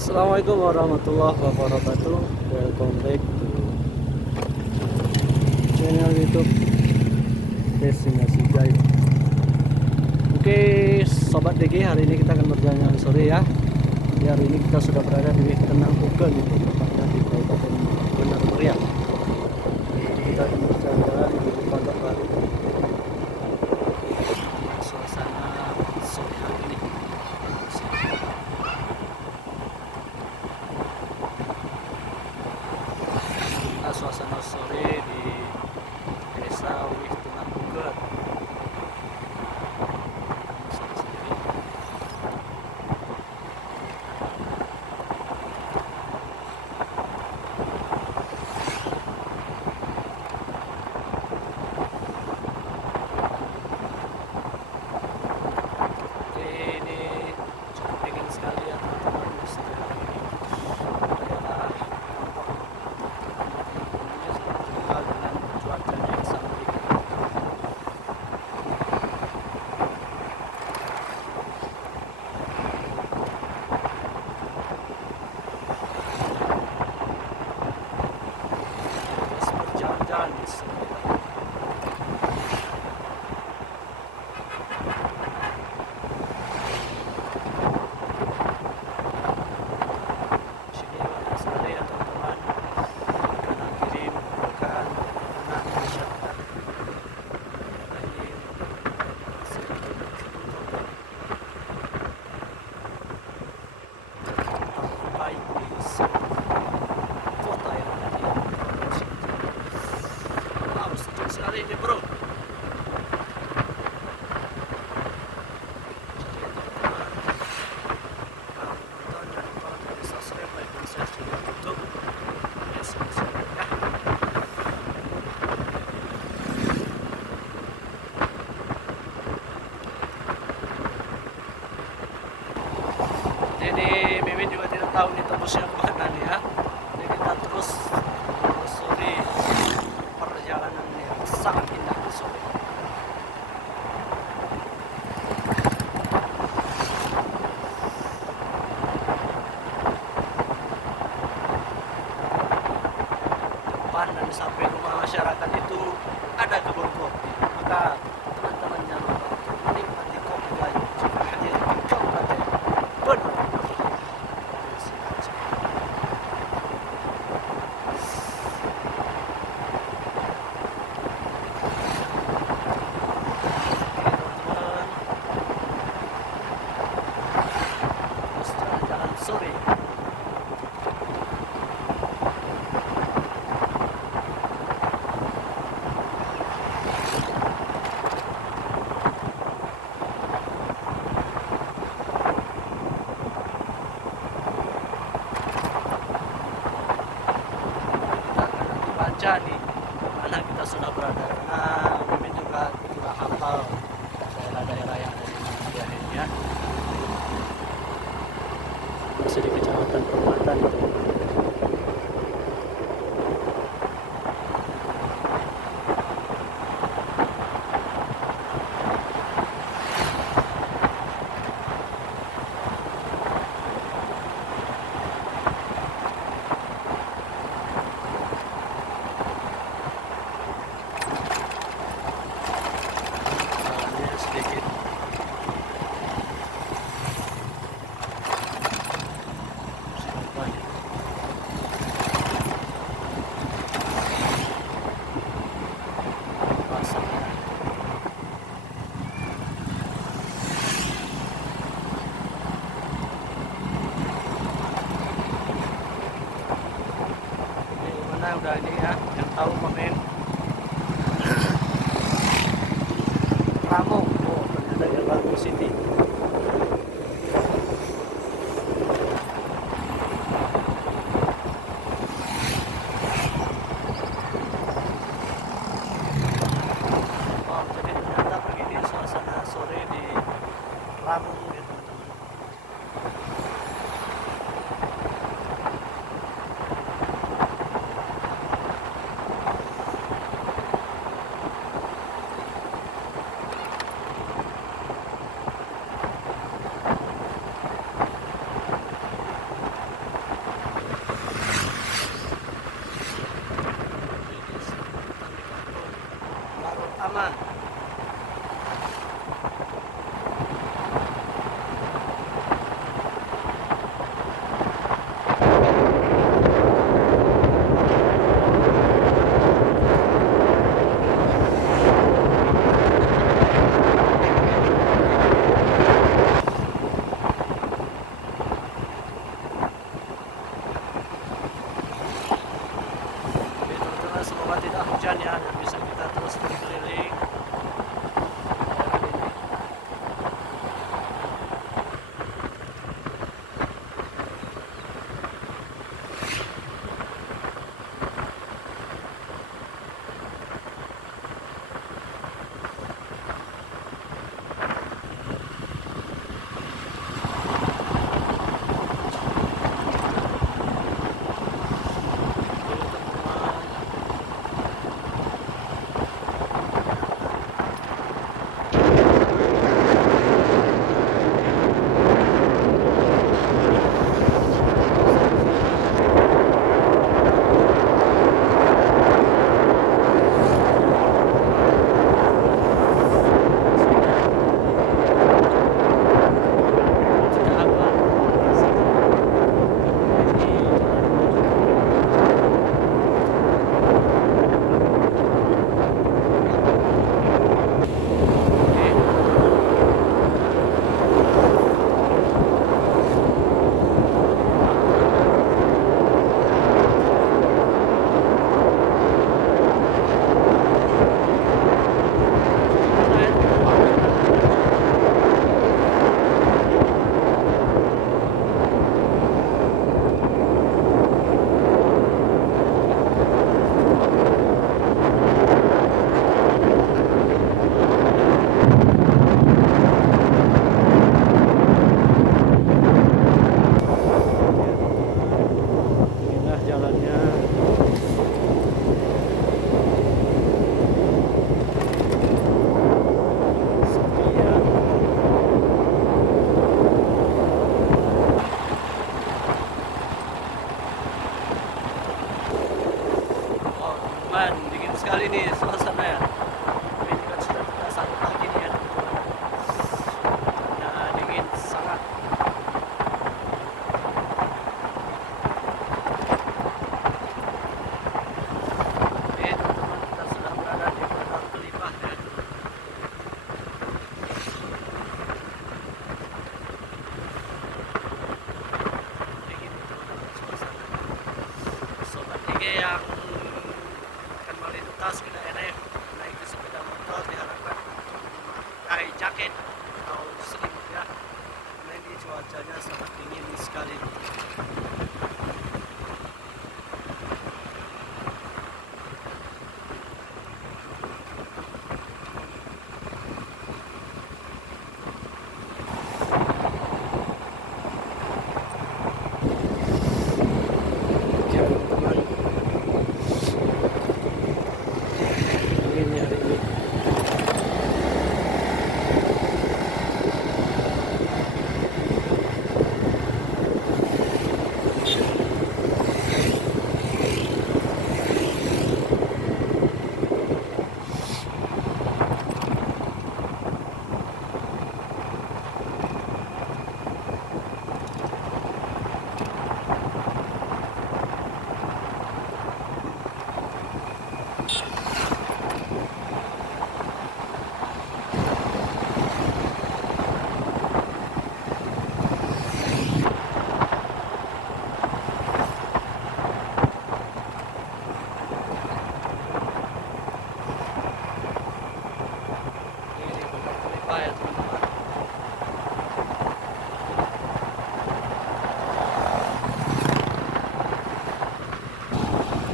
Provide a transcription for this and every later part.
Assalamualaikum warahmatullahi wabarakatuh. Welcome back to channel YouTube Destinasi Guide. Oke, sobat DG, hari ini kita akan berjalan sore ya. Hari ini kita sudah berada di Tenang Ukel, tepatnya di Kabupaten Benar Meriah. Kita akan berjalan menuju Pondok Baru. Suasana sore hari ini. Suasana sore di Desa Wih Tenang Ukel. Sekali ini bro. Jadi Mimin juga tidak tahu nih tembusnya kemana nih ya. Jadi kita terus menelusuri perjalanan yang sangat indah di sore. Depan dan sampai rumah masyarakat itu ada kebun kopi. Maka teman-teman jangan lupa untuk menikmati kopi gayo jika hadir di Kabupaten Benar. Sore. Baca nih mana kita sudah berada, karena Mimin juga tidak hafal daerah-daerah yang ada di Indonesia ini ya. Masih di Kecamatan Permata itu. Jalannya sedikit udah ini ya, yang tahu komen Ramo. Oh, ternyata yang baru sini. Oh, jadi ternyata begini suasana sore di Ramo ya teman-teman.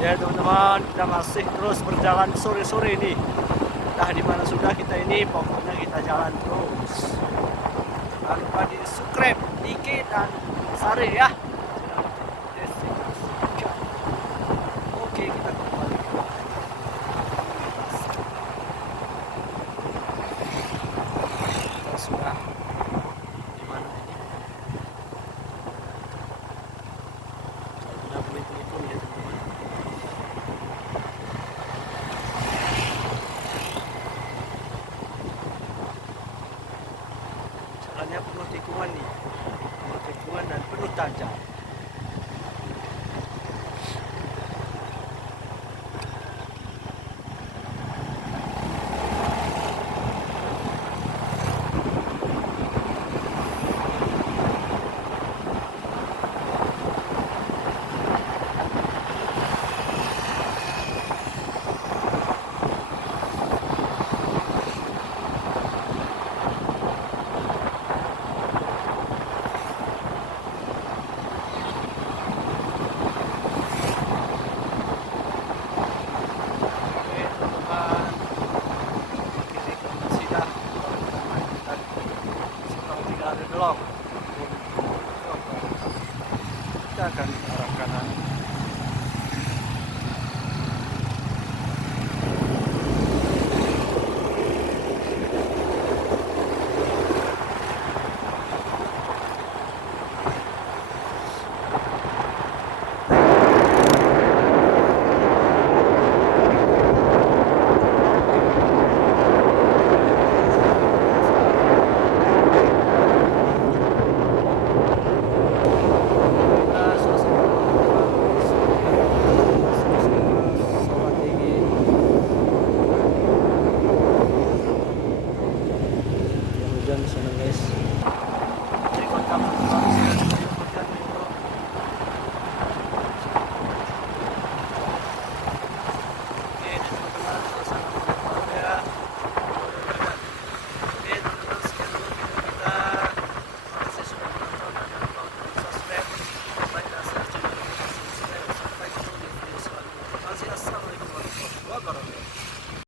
Ya teman-teman, kita masih terus berjalan sore-sore ini. Entah di mana sudah kita ini, pokoknya kita jalan terus. Jangan lupa di subscribe, like dan share ya. Oke, kita kembali ke kita sudah di mana ini? Saya sudah beli telepon ya teman-teman. Jalannya penuh tikungan nih, penuh tikungan dan penuh tanjakan. Kita akan